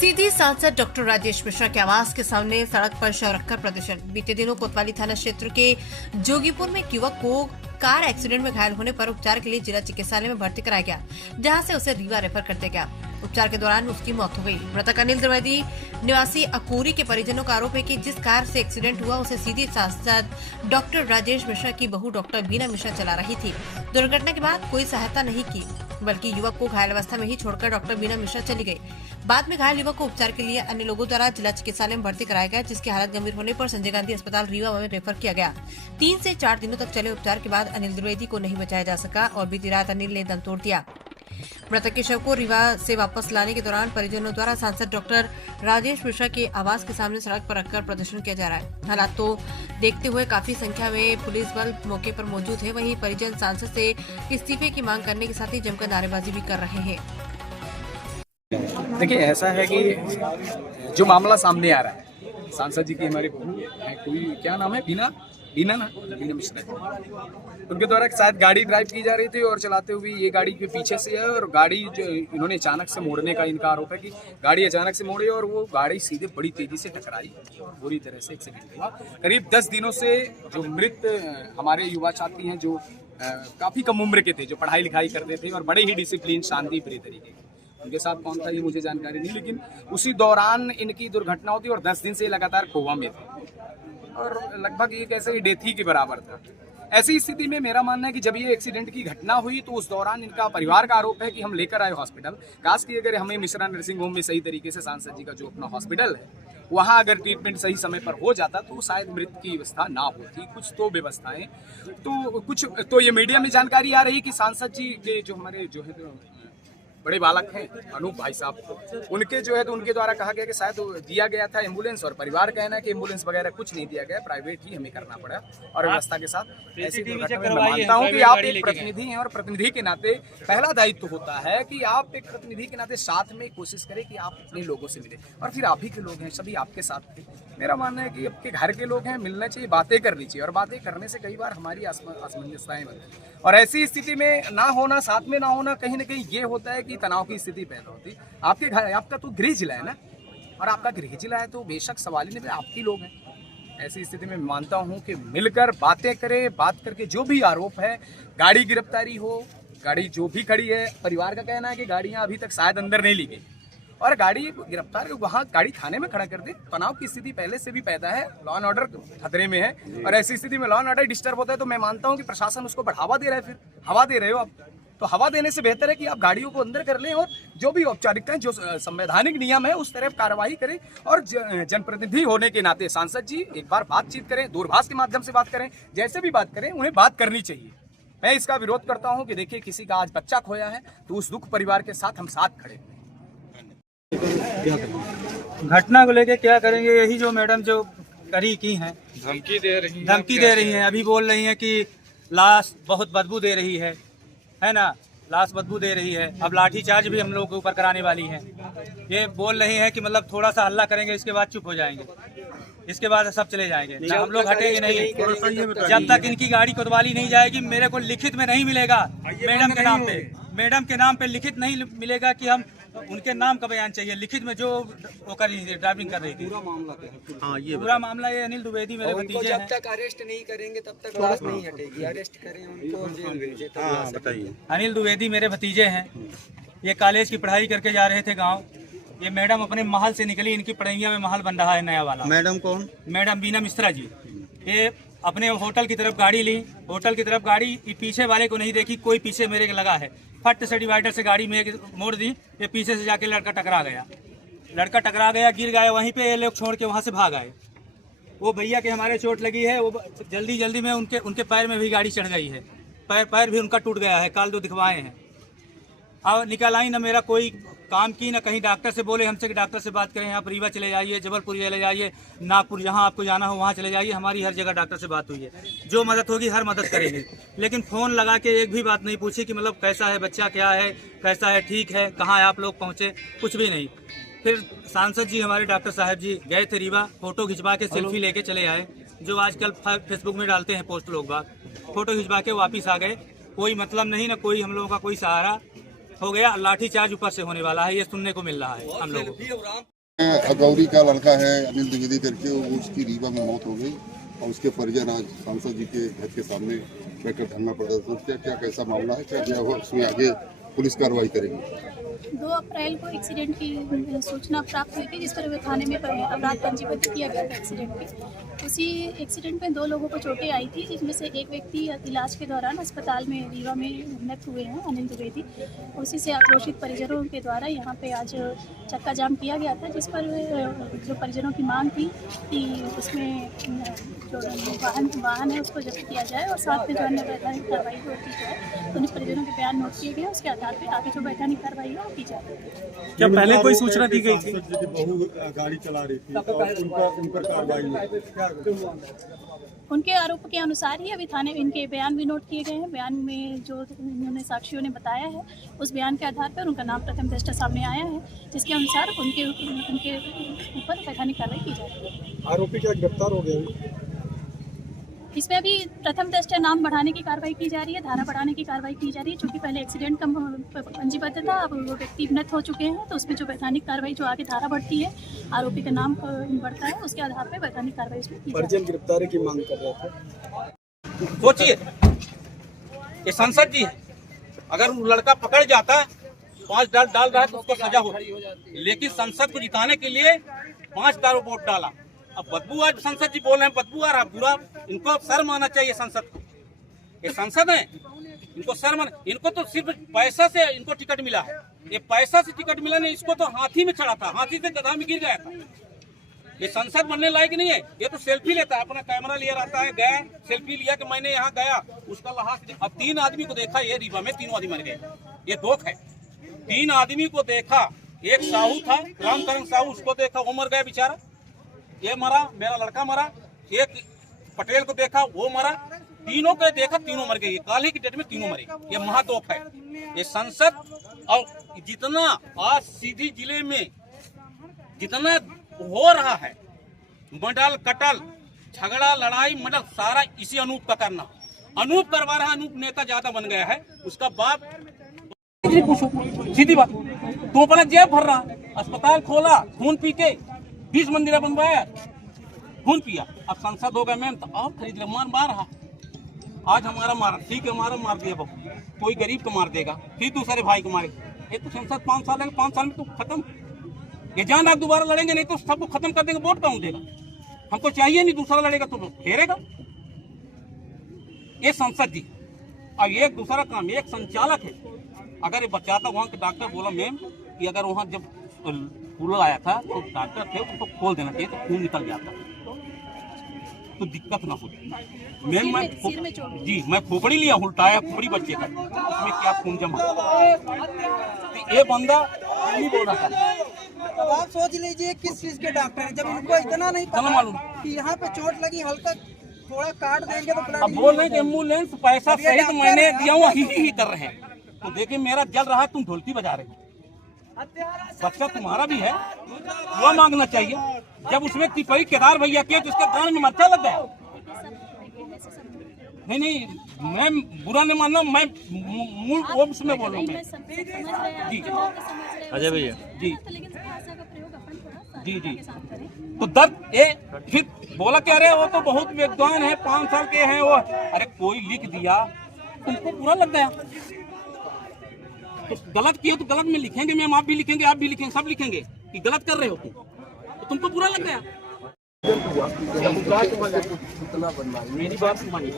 सीधी सांसद डॉक्टर राजेश मिश्रा के आवास के सामने सड़क पर शव रखकर प्रदर्शन। बीते दिनों कोतवाली थाना क्षेत्र के जोगीपुर में एक युवक को कार एक्सीडेंट में घायल होने पर उपचार के लिए जिला चिकित्सालय में भर्ती कराया गया, जहां से उसे रीवा रेफर कर दिया गया। उपचार के दौरान उसकी मौत हो गई। मृतक अनिल द्विवेदी निवासी अकूरी के परिजनों का आरोप है कि जिस कार से एक्सीडेंट हुआ उसे सीधी सांसद डॉक्टर राजेश मिश्रा की बहू डॉक्टर बीना मिश्रा चला रही थी। दुर्घटना के बाद कोई सहायता नहीं की, बल्कि युवक को घायल अवस्था में ही छोड़कर डॉक्टर बीना मिश्रा चली गई। बाद में घायल युवक को उपचार के लिए अन्य लोगों द्वारा जिला चिकित्सालय में भर्ती कराया गया, जिसकी हालत गंभीर होने पर संजय गांधी अस्पताल रीवा में रेफर किया गया। 3 से 4 दिनों तक चले उपचार के बाद अनिल द्विवेदी को नहीं बचाया जा सका और बीती रात अनिल ने दम तोड़ दिया। मृतक के शव को रीवा से वापस लाने के दौरान परिजनों द्वारा सांसद डॉक्टर राजेश मिश्रा के आवास के सामने सड़क पर रखकर प्रदर्शन किया जा रहा है। हालात तो देखते हुए काफी संख्या में पुलिस बल मौके पर मौजूद है। वहीं परिजन सांसद से इस्तीफे की मांग करने के साथ ही जमकर नारेबाजी भी कर रहे हैं। देखिए, ऐसा है कि जो मामला सामने आ रहा है, सांसद जी की हमारे बहू है, कोई क्या नाम है, बीना मिश्रा, उनके द्वारा शायद गाड़ी ड्राइव की जा रही थी और चलाते हुए ये गाड़ी के पीछे से है और गाड़ी जो इन्होंने अचानक से मोड़ने का इनका आरोप है कि गाड़ी अचानक से मोड़ी और वो गाड़ी सीधे बड़ी तेजी से टकराई और बुरी तरह से एक्सीडेंट हुआ। करीब 10 दिनों से जो मृत हमारे युवा छात्री हैं, जो काफ़ी कम उम्र के थे, जो पढ़ाई लिखाई करते थे और बड़े ही डिसिप्लिन शांति प्रिय तरीके, उनके साथ कौन था ये मुझे जानकारी नहीं, लेकिन उसी दौरान इनकी दुर्घटना होती और 10 दिन से लगातार कोमा में थे और लगभग ये कैसे ही डेथ ही के बराबर था। ऐसी स्थिति में मेरा मानना है कि जब ये एक्सीडेंट की घटना हुई तो उस दौरान इनका परिवार का आरोप है कि हम लेकर आए हॉस्पिटल, काश कि अगर हमें मिश्रा नर्सिंग होम में सही तरीके से सांसद जी का जो अपना हॉस्पिटल है वहाँ अगर ट्रीटमेंट सही समय पर हो जाता तो शायद मृत्यु की व्यवस्था ना होती। कुछ तो व्यवस्थाएं तो ये मीडिया में जानकारी आ रही कि सांसद जी के जो हमारे जो है बड़े बालक हैं अनूप भाई साहब, उनके जो है तो उनके द्वारा कहा गया कि शायद दिया गया था एम्बुलेंस और परिवार कहना है कि एम्बुलेंस वगैरह कुछ नहीं दिया गया, प्राइवेट ही हमें करना पड़ा और व्यवस्था के साथ। ऐसी दुर्घटना में मैं मानता हूँ कि आप एक प्रतिनिधि हैं और प्रतिनिधि के नाते पहला दायित्व होता है कि आप एक प्रतिनिधि के नाते साथ में कोशिश करें कि आप अपने लोगों से मिले और फिर आप ही के लोग हैं, सभी आपके साथ थे। मेरा मानना है कि आपके घर के लोग हैं, मिलना चाहिए, बातें करनी चाहिए और बातें करने से कई बार हमारी असमंजसताएं बनती हैं और ऐसी स्थिति में ना होना, साथ में ना होना, कहीं ना कहीं ये होता है कि तनाव की स्थिति पैदा होती। आपके घर, आपका तो गृह जिला है ना, और आपका गृह जिला है तो बेशक सवाल ही नहीं, आपके लोग हैं। ऐसी स्थिति में मानता हूं कि मिलकर बातें करें, बात करके जो भी आरोप है, गाड़ी गिरफ्तारी हो, गाड़ी जो भी खड़ी है, परिवार का कहना है कि गाड़ियां अभी तक शायद अंदर नहीं ली गई और गाड़ी गिरफ्तार वहाँ गाड़ी थाने में खड़ा कर दे। तनाव की स्थिति पहले से भी पैदा है, लॉ एंड ऑर्डर खतरे में है और ऐसी स्थिति में लॉ एंड ऑर्डर डिस्टर्ब होता है तो मैं मानता हूँ कि प्रशासन उसको बढ़ावा दे रहा है। फिर हवा दे रहे हो आप, तो हवा देने से बेहतर है कि आप गाड़ियों को अंदर कर लें और जो भी औपचारिकताएं, जो संवैधानिक नियम है उस तरह कार्रवाई करें और जनप्रतिनिधि होने के नाते सांसद जी एक बार बातचीत करें, दूरभाष के माध्यम से बात करें, जैसे भी बात करें उन्हें बात करनी चाहिए। मैं इसका विरोध करता हूँ कि देखिए, किसी का आज बच्चा खोया है तो उस दुख परिवार के साथ हम साथ खड़े हैं। घटना को लेके क्या करेंगे, यही जो मैडम जो की हैं, धमकी दे रही हैं। अभी बोल रही हैं कि लाश बहुत बदबू दे रही है ना, लाश बदबू दे रही है। अब लाठी चार्ज भी हम लोगों के ऊपर कराने वाली है। ये बोल रही है कि मतलब थोड़ा सा हल्ला करेंगे, इसके बाद चुप हो जाएंगे, इसके बाद सब चले जाएंगे, हम लोग हटेंगे नहीं जब तक इनकी गाड़ी कोतवाली नहीं जाएगी। मेरे को लिखित में नहीं मिलेगा मैडम के नाम पे लिखित नहीं मिलेगा कि हम उनके नाम का बयान चाहिए। लिखित में जो वो कर रही थी, ड्राइविंग कर रही थी, पूरा मामला ये अनिल द्विवेदी मेरे भतीजे हैं। जब तक अरेस्ट नहीं करेंगे तब तक लाश नहीं हटेगी। अरेस्ट करें उनको और जेल भेजें। बताइए। अनिल द्विवेदी मेरे भतीजे हैं। ये कॉलेज की पढ़ाई करके जा रहे थे गाँव। ये मैडम अपने महल से निकली, इनकी पढ़ैया में महल बन रहा है नया वाला। मैडम कौन? मैडम बीना मिश्रा जी। ये अपने होटल की तरफ गाड़ी ली, होटल की तरफ गाड़ी, पीछे वाले को नहीं देखी, कोई पीछे मेरे लगा है, फट से डिवाइडर से गाड़ी में मोड़ दी। ये पीछे से जाके लड़का टकरा गया, गिर गया वहीं पे। ये लोग छोड़ के वहाँ से भाग आए। वो भैया के हमारे चोट लगी है, वो जल्दी में उनके पैर में भी गाड़ी चढ़ गई है, पैर भी उनका टूट गया है, काल दो दिखवाए हैं। अब निकल आई ना, मेरा कोई काम की ना कहीं डॉक्टर से बोले हमसे कि डॉक्टर से बात करें, आप रीवा चले जाइए, जबलपुर चले जाइए, नागपुर, जहां आपको जाना हो वहां चले जाइए। हमारी हर जगह डॉक्टर से बात हुई है, जो मदद होगी हर मदद करेंगे। लेकिन फ़ोन लगा के एक भी बात नहीं पूछी कि मतलब कैसा है बच्चा, क्या है, कैसा है, ठीक है, कहाँ आप लोग पहुँचे, कुछ भी नहीं। फिर सांसद जी हमारे डॉक्टर साहब जी गए थे रीवा, फ़ोटो खिंचवा के सेल्फी लेके चले आए, जो आजकल फेसबुक में डालते हैं पोस्ट लोग बाग। फ़ोटो खिंचवा के वापस आ गए। कोई मतलब नहीं, ना कोई हम लोगों का कोई सहारा, हो गया, लाठीचार्ज ऊपर से होने वाला है, ये सुनने को मिल रहा है हम लोगों को। अगौरी का लड़का है अनिल द्विवेदी करके, उसकी रीवा में मौत हो गई और उसके परिजन आज सांसद जी के घर के सामने बैठकर धरना प्रदर्शन किया। क्या कैसा मामला है, क्या जो है उसमें आगे पुलिस कार्रवाई करेगी? 2 अप्रैल को एक्सीडेंट की सूचना प्राप्त हुई थी, जिस पर थाने में अपराध पंजीबद्ध किया गया था एक्सीडेंट की। उसी एक्सीडेंट में 2 लोगों को चोटें आई थी, जिसमें से एक व्यक्ति इलाज के दौरान अस्पताल में रीवा में मृत हुए हैं, अनिल द्विवेदी। उसी से आक्रोशित परिजनों के द्वारा यहाँ पे आज चक्का जाम किया गया था, जिस पर जो परिजनों की मांग थी कि उसमें जो वाहन है उसको जब्त किया जाए और साथ में जो अन्य वैधानिक कार्रवाई होती जाए। तो उन परिजनों के बयान नोट किए गए, उसके आधार पर आगे जो वैधानिक कार्रवाई है की जाए। क्या पहले कोई सूचना दी गई थी? बहू गाड़ी चला रही थी और उन पर कार्रवाई उनके आरोप के अनुसार ही अभी थाने इनके बयान भी नोट किए गए हैं। बयान में जो उन्होंने साक्षियों ने बताया है, उस बयान के आधार पर उनका नाम प्रथम दृष्टया सामने आया है, जिसके अनुसार उनके ऊपर वैधानिक कार्रवाई की जाएगी। आरोपी क्या गिरफ्तार हो गया? इसमें अभी प्रथम दृष्टया नाम बढ़ाने की कार्रवाई की जा रही है, धारा बढ़ाने की कार्रवाई की जा रही है, क्योंकि पहले एक्सीडेंट का पंजीबद्ध था, अब वो व्यक्ति मृत हो चुके हैं। तो उसमें जो वैधानिक कार्रवाई जो आगे धारा बढ़ती है, आरोपी का नाम बढ़ता है, उसके आधार पर वैधानिक कार्रवाई उसमें की जाती है। गिरफ्तारी की मांग कर रहे थे। सोचिए, ये सांसद जी है, अगर वो लड़का पकड़ जाता, 5 डाल रहा है तो उसको सजा होती, लेकिन संसद को जिताने के लिए 5 करोड़ वोट डाला। अब बदबू आज संसद जी बोल रहे हैं, बदबू आ रहा बुरा, इनको शर्म आना चाहिए संसद को। ये संसद है, इनको शर्म आना। इनको तो सिर्फ पैसा से इनको टिकट मिला है, ये पैसा से टिकट मिला नहीं, इसको तो हाथी में चढ़ा था, हाथी से गधा में गिर गया था। ये संसद बनने लायक नहीं है, ये तो सेल्फी लेता है, अपना कैमरा लिया रहता है, गया सेल्फी लिया कि मैंने यहाँ गया, उसका लहाज। अब 3 आदमी को देखा ये रीवा में, 3 आदमी मर गए, ये दुख है। 3 आदमी को देखा, एक साहू था रामकरण साहू, उसको देखा वो मर गया बेचारा, ये मरा, मेरा लड़का मरा। एक पटेल को देखा वो मरा, तीनों को देखा, तीनों मर गए। काल ही की डेट में तीनों मरे, ये महादुख है। ये संसद और जितना आज सीधी जिले में जितना हो रहा है, मडल कटल झगड़ा लड़ाई मडल सारा इसी अनूप का करना, अनूप करवा रहा है। अनूप नेता ज्यादा बन गया है, उसका बाप पूछो, सीधी बात। तो अपना जेब भर रहा, अस्पताल खोला, खून पी के 20 मंदिर बनवाया, खून पिया। अब सांसद हो गए मैम, तो आप खरीद ले, मार रहा। आज हमारा मारा, ठीक है, हमारा मार दिया बहू, कोई गरीब को मार देगा, फिर दूसरे भाई को मारे। ये तो संसद 5 साल है, 5 साल में तो खत्म। ये जान आप दोबारा लड़ेंगे नहीं तो सबको खत्म कर देंगे, वोट कौन देगा? हमको चाहिए नहीं, दूसरा लड़ेगा तो फेरेगा। ये संसद जी। अब एक दूसरा काम, एक संचालक है, अगर ये बचाता, वहाँ के डॉक्टर बोला मैम कि अगर वहाँ जब फूल आया था तो डॉक्टर थे, उनको खोल देना चाहिए तो खून निकल जाता तो दिक्कत ना होती। मैं खोपड़ी लिया, उल्टाया खोपड़ी बच्चे का, उसमें क्या खून जमा। तो ये बंदा नहीं बोल रहा था। आप सोच लीजिए किस चीज के डॉक्टर हैं, जब इनको इतना नहीं पता कि यहाँ पे चोट लगी, हल्का थोड़ा काट देंगे तो अब बोल रहे हैं एम्बुलेंस पैसा सहित मैंने दिया हुआ ही कर रहे हैं। तो देखिए मेरा जल रहा है, तुम ढोलकी बजा रहे हो। बच्चा तुम्हारा भी है, वो मांगना चाहिए। जब उसमें टिपई केदार भैया के तो उसके कान में मर्चा लग गया। नहीं, मैं बुरा नहीं मानना, मैं मूल ओम में बोल रहा हूँ। जी अजय भैया जी तो दर्द ये फिर बोला कि अरे वो तो बहुत विद्वान है, 5 साल के हैं वो। अरे कोई लिख दिया, तुमको बुरा लग गया तो गलत किया तो गलत में लिखेंगे मैम, आप भी लिखेंगे, आप भी लिखेंगे, सब लिखेंगे कि गलत कर रहे हो तुम, तो तुमको बुरा लग गया। मेरी बात मानिए,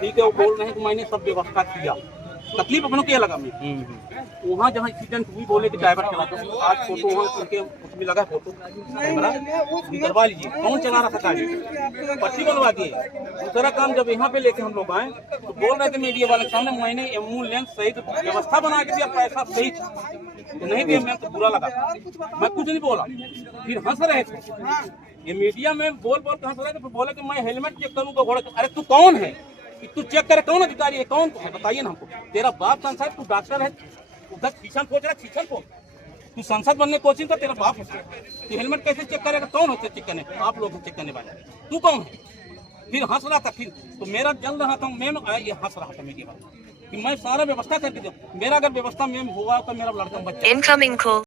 ठीक है, वो बोल रहे हैं कि मैंने सब व्यवस्था किया, तकलीफ अपनों क्या लगा। मैं वहाँ जहाँ एक्सीडेंट हुई बोले कि ड्राइवर चलाता हूँ, आज फोटो वहाँ उनके उसमें लगा, फोटो कैमरा करवा लीजिए, कौन चला रहा था गाड़ी, पर्ची बनवा दिए। दूसरा काम जब यहाँ पे लेके हम लोग आए तो बोल रहे थे मीडिया वाले के सामने मैंने एम्बुलेंस सहित व्यवस्था बना के दिया, पैसा सहित तो नहीं दिया। मैं तो बुरा लगा, मैं कुछ नहीं बोला, फिर हंस रहे थे ये मीडिया में, बोल के हंस रहे थे। बोले कि मैं हेलमेट चेक करूँगा घोड़े। अरे तू कौन है कि तू चेक करे? कौन अधिकारी है, कौन है बताइए ना हमको। तेरा बाप सांसद, तू डॉक्टर है, उधर शीशन खोज रहा, शीशन खोज। तू संसद बनने की कोशिश कर, तेरा बाप है, तू हेलमेट कैसे चेक करेगा? कौन होते चेक करने? आप लोग चेक करने वाले, तू कौन है? फिर हंस रहा था, फिर तो मेरा जल रहा था, मैं ये हंस रहा था मीडिया वाला। कि मैं सारा व्यवस्था करके दूँ। मेरा अगर व्यवस्था में हुआ तो मेरा लड़का बच्चा Incoming call.